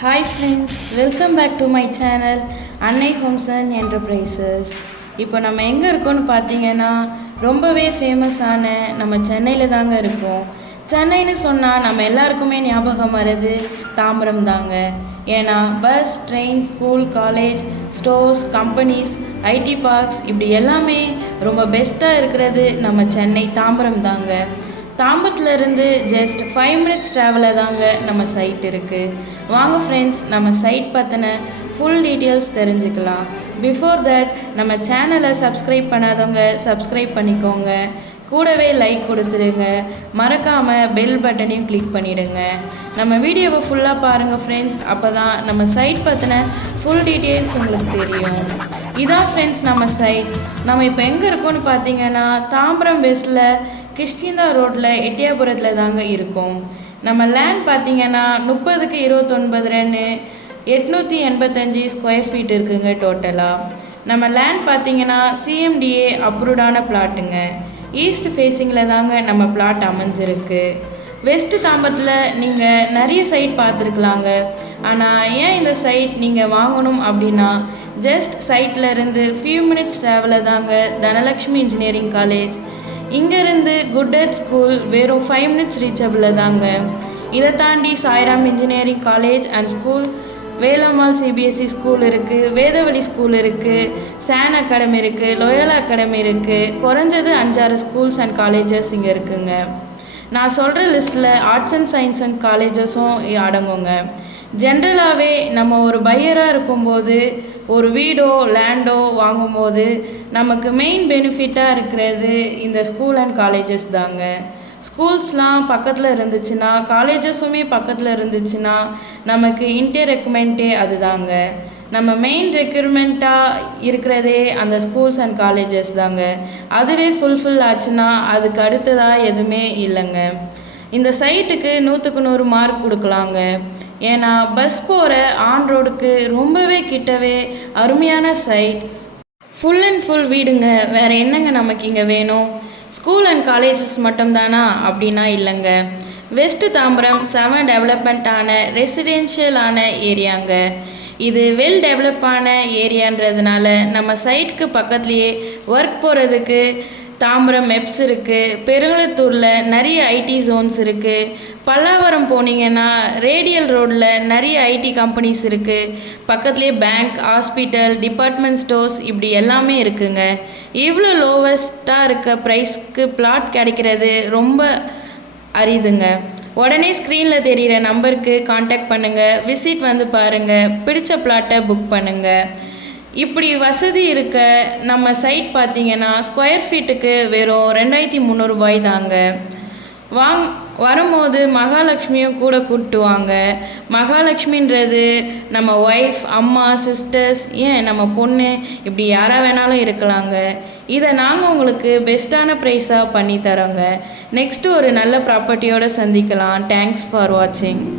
Hi friends welcome back to my channel Annai homes and enterprises இப்போ நம்ம எங்கே இருக்கோம்னு பார்த்தீங்கன்னா ரொம்பவே ஃபேமஸான நம்ம சென்னையில் தாங்க இருக்கோம். சென்னைன்னு சொன்னால் நம்ம எல்லாருக்குமே ஞாபகம் வர்றது தாம்பரம் தாங்க. ஏன்னா bus train school college stores companies IT parks இப்படி எல்லாமே ரொம்ப பெஸ்ட்டாக இருக்கிறது நம்ம சென்னை தாம்பரம் தாங்க. தாம்பரத்துலேருந்து ஜஸ்ட் ஃபைவ் மினிட்ஸ் ட்ராவலில் தாங்க நம்ம சைட் இருக்குது வாங்க ஃப்ரெண்ட்ஸ் நம்ம சைட் பற்றின ஃபுல் டீட்டெயில்ஸ் தெரிஞ்சுக்கலாம். பிஃபோர் தட் நம்ம சேனலை சப்ஸ்கிரைப் பண்ணாதவங்க சப்ஸ்கிரைப் பண்ணிக்கோங்க. கூடவே லைக் கொடுத்துடுங்க. மறக்காமல் பெல் பட்டனையும் கிளிக் பண்ணிவிடுங்க நம்ம வீடியோவை ஃபுல்லாக பாருங்கள் ஃப்ரெண்ட்ஸ் அப்போ தான் நம்ம சைட் பற்றின ஃபுல் டீட்டெயில்ஸ் உங்களுக்கு தெரியும். இதான் ஃப்ரெண்ட்ஸ் நம்ம சைட் நம்ம இப்போ எங்கே இருக்கோம்னு பார்த்தீங்கன்னா தாம்பரம் வெஸ்ட்டில் கிஷ்கிந்தா ரோட்டில் எட்டியாபுரத்தில் தாங்க இருக்கோம். நம்ம லேண்ட் பார்த்தீங்கன்னா முப்பதுக்கு இருபத்தொன்பது ரன்னு எட்நூற்றி எண்பத்தஞ்சு ஸ்கொயர் ஃபீட் இருக்குங்க டோட்டலாக நம்ம லேண்ட் பார்த்தீங்கன்னா சிஎம்டிஏ அப்ரூவ்டான பிளாட்டுங்க ஈஸ்ட் ஃபேஸிங்கில் தாங்க நம்ம பிளாட் அமைஞ்சிருக்கு. வெஸ்ட் தாம்பரத்தில் நீங்கள் நிறைய சைட் பார்த்துருக்கலாங்க ஆனால் ஏன் இந்த சைட் நீங்கள் வாங்கணும் அப்படின்னா ஜஸ்ட் சைட்டில் இருந்து ஃபியூ மினிட்ஸ் ட்ராவலில் தாங்க தனலக்ஷ்மி இன்ஜினியரிங் காலேஜ் இங்கேருந்து குட்டட் ஸ்கூல் வெறும் ஃபைவ் மினிட்ஸ் ரீச்சபிளில் தாங்க. இதை தாண்டி Sairam engineering college and school Velammal CBSE school இருக்குது வேதவழி ஸ்கூல் இருக்குது சேன் அகாடமி இருக்குது லோயல் அகாடமி இருக்குது குறைஞ்சது அஞ்சாறு ஸ்கூல்ஸ் அண்ட் காலேஜஸ் இங்கே இருக்குங்க. நான் சொல்கிற லிஸ்ட்டில் ஆர்ட்ஸ் அண்ட் சயின்ஸ் அண்ட் காலேஜஸும் அடங்குங்க. ஜென்ரலாகவே நம்ம ஒரு பையராக இருக்கும்போது ஒரு வீடோ லேண்டோ வாங்கும்போது நமக்கு மெயின் பெனிஃபிட்டாக இருக்கிறது இந்த ஸ்கூல் அண்ட் காலேஜஸ் தாங்க. ஸ்கூல்ஸ்லாம் பக்கத்தில் இருந்துச்சுன்னா காலேஜஸுமே பக்கத்தில் இருந்துச்சுன்னா நமக்கு இன்டர் ரெக்குமெண்ட்டே அதுதாங்க நம்ம மெயின் ரெக்யூர்மெண்ட்டாக இருக்கிறதே அந்த ஸ்கூல்ஸ் அண்ட் காலேஜஸ் தாங்க. அதுவே ஃபுல்ஃபில் ஆச்சுன்னா அதுக்கு அடுத்ததாக எதுவுமே இல்லைங்க. இந்த சைட்டுக்கு நூற்றுக்கு நூறு மார்க் கொடுக்கலாங்க. ஏன்னா பஸ் போகிற ஆன் ரோடுக்கு ரொம்பவே கிட்டவே அருமையான சைட் ஃபுல் அண்ட் ஃபுல் வீடுங்க. வேறு என்னங்க நமக்கு இங்கே வேணும்? ஸ்கூல் அண்ட் காலேஜஸ் மட்டும்தானா? அப்படின்னா இல்லைங்க. வெஸ்ட் தாம்பரம் செவன் டெவலப்மெண்ட்டான ரெசிடென்ஷியலான ஏரியாங்க. இது வெல் டெவலப்பான ஏரியான்றதுனால நம்ம சைட்டுக்கு பக்கத்துலேயே ஒர்க் போகிறதுக்கு தாம்பரம் மெப்ஸ் இருக்குது பெருங்குளத்தூரில் நிறைய ஐடி ஜோன்ஸ் இருக்குது பல்லாவரம் போனீங்கன்னா ரேடியல் ரோட்டில் நிறைய ஐடி கம்பெனிஸ் இருக்குது பக்கத்துலேயே பேங்க் ஹாஸ்பிட்டல் டிபார்ட்மெண்ட் ஸ்டோர்ஸ் இப்படி எல்லாமே இருக்குங்க. இவ்வளோ லோவஸ்ட்டாக இருக்க ப்ரைஸ்க்கு பிளாட் கிடைக்கிறது ரொம்ப அரிதுங்க. உடனே ஸ்க்ரீனில் தெரிகிற நம்பருக்கு காண்டாக்ட் பண்ணுங்கள் விசிட் வந்து பாருங்கள் பிடிச்ச பிளாட்டை புக் பண்ணுங்கள் இப்படி வசதி இருக்க நம்ம சைட் பார்த்தீங்கன்னா ஸ்கொயர் ஃபீட்டுக்கு வெறும் ரெண்டாயிரத்தி முந்நூறுபாய் தாங்க. வாங் வரும்போது மகாலட்சுமியும் கூட கூப்பிட்டு வாங்க மகாலட்சுமின்றது நம்ம ஒய்ஃப் அம்மா சிஸ்டர்ஸ் ஏன் நம்ம பொண்ணு இப்படி யாராக வேணாலும் இருக்கலாங்க. இதை நாங்கள் உங்களுக்கு பெஸ்ட்டான ப்ரைஸாக பண்ணி தரோங்க நெக்ஸ்ட்டு ஒரு நல்ல ப்ராப்பர்ட்டியோடு சந்திக்கலாம். தேங்க்ஸ் ஃபார் வாட்சிங்